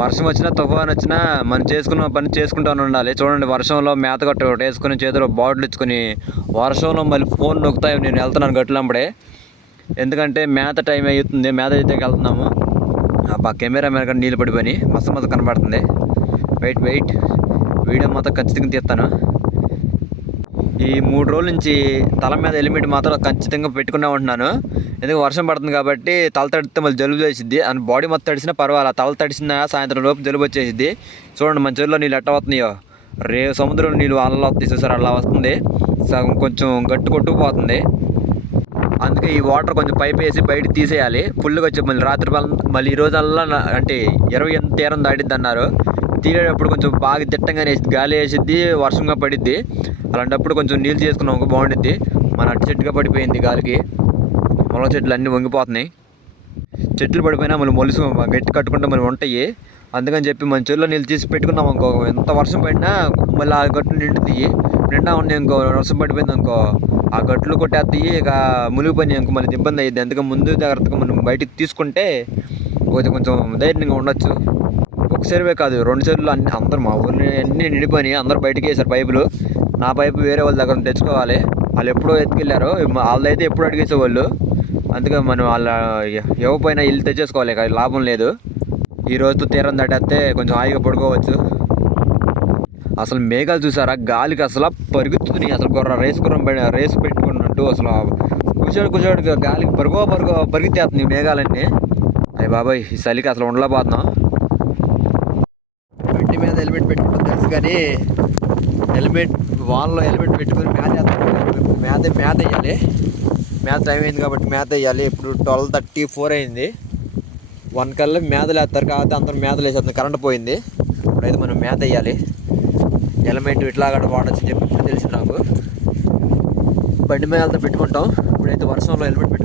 వర్షం వచ్చినా తుఫాన్ వచ్చినా మనం చేసుకున్న పని చేసుకుంటూనే ఉండాలి. చూడండి, వర్షంలో మేత గట్టు ఒకటి వేసుకుని చేతిలో బాటిల్ ఇచ్చుకొని వర్షంలో మళ్ళీ ఫోన్ నొక్కుతాయి. నేను వెళ్తున్నాను గట్లంబడే, ఎందుకంటే మేత టైం అవుతుంది. మేత అయితే వెళ్తున్నాము. కెమెరా మీద కానీ నీళ్ళు పడిపోయి మస్తు మస్తు కనబడుతుంది. వెయిట్ వీడియో మాత్రం ఖచ్చితంగా తీస్తాను. ఈ 3 రోజుల నుంచి తల మీద హెల్మెట్ మాత్రం ఖచ్చితంగా పెట్టుకునే ఉంటున్నాను. ఎందుకంటే వర్షం పడుతుంది కాబట్టి తల తడితే మళ్ళీ జలుబు చేసిద్ది. అండ్ బాడీ మొత్తం తడిసినా పర్వాలేదు, తల తడిసిన సాయంత్రం లోపు జలుబు వచ్చేసిద్ది. చూడండి మన చెరువులో నీళ్ళు ఎట్ట వస్తున్నాయో, సముద్రం నీళ్ళు అలా వస్తాయి చూసారు, అలా వస్తుంది. సగం కొంచెం గట్టు కొట్టుకుపోతుంది. అందుకే ఈ వాటర్ కొంచెం పైప్ వేసి బయటకు తీసేయాలి. ఫుల్గా వచ్చి మళ్ళీ రాత్రి మళ్ళీ ఈ రోజల్లా అంటే 20 తీరం దాటిద్ది అన్నారు. తీరేటప్పుడు కొంచెం బాగా దిట్టంగానే వేసిద్ది, గాలి వేసిద్ది, వర్షంగా పడిద్ది. అలాంటప్పుడు కొంచెం నీళ్ళు చేసుకున్నాం బాగుండిద్ది. మన అట్టి చెట్టుగా పడిపోయింది గాలికి, మొలక చెట్లు అన్నీ వంగిపోతున్నాయి. చెట్లు పడిపోయినా మళ్ళీ మొలుసు గట్టి కట్టుకుంటే మళ్ళీ ఉంటాయి. అందుకని చెప్పి మన చెరువులో నీళ్ళు తీసి పెట్టుకున్నాం అనుకో, ఎంత వర్షం పడినా మళ్ళీ ఆ గట్లు నిండుతాయి. నిండా ఉన్నాయి ఇంకో వర్షం పడిపోయింది అనుకో, ఆ గట్లు కొట్టేస్తాయి, ఇక మునిగిపోయినాయి ఇంకో మనకి ఇబ్బంది అయ్యింది. అందుకని ముందు జాగ్రత్తగా మనం బయటికి తీసుకుంటే కొంచెం ధైర్యంగా ఉండొచ్చు. ఒక చెరువే కాదు, 2 చెరువులు అందరూ మా ఊరిని అన్నీ నిండిపోయినాయి. అందరూ బయటికి వేసారు పైపులు. నా పైపు వేరే వాళ్ళ దగ్గర తెచ్చుకోవాలి. వాళ్ళు ఎప్పుడో ఎత్తుకెళ్ళారు, వాళ్ళైతే ఎప్పుడు అడిగేసేవాళ్ళు. అందుకే మనం వాళ్ళ ఇవ్వకపోయినా ఇల్లు తెచ్చేసుకోవాలి, లాభం లేదు. ఈ రోజుతో తీరం దాటేస్తే కొంచెం హాయిగా పడుకోవచ్చు. అసలు మేఘాలు చూసారా, గాలికి అసలు పరుగుతున్నాయి. అసలు రేసు పెట్టుకున్నట్టు అసలు కూర్చోడు గాలికి పరిగెత్తేస్తున్నాయి మేఘాలన్నీ. అయ్య బాబాయ్, ఈ చలికి అసలు ఉండలేకపోతున్నాం. బండి మీద హెల్మెట్ పెట్టుకుంటాం తెలుసు, కానీ వాళ్ళలో హెల్మెట్ పెట్టుకుని మేత వేయాలి. మేత టైం అయింది కాబట్టి మేత వేయాలి. ఇప్పుడు 12:34 అయింది. 1 కల్లా మేతలు వేస్తారు కాబట్టి అందరూ మేతలు వేసేస్తుంది. కరెంట్ పోయింది. ఇప్పుడైతే మనం మేత వేయాలి. హెల్మెట్ ఇట్లా కూడా వాడచ్చు చెప్పి తెలిసింది నాకు. బండి మీద పెట్టుకుంటాం. ఇప్పుడైతే వర్షంలో హెల్మెట్ పెట్టుకుంటాం.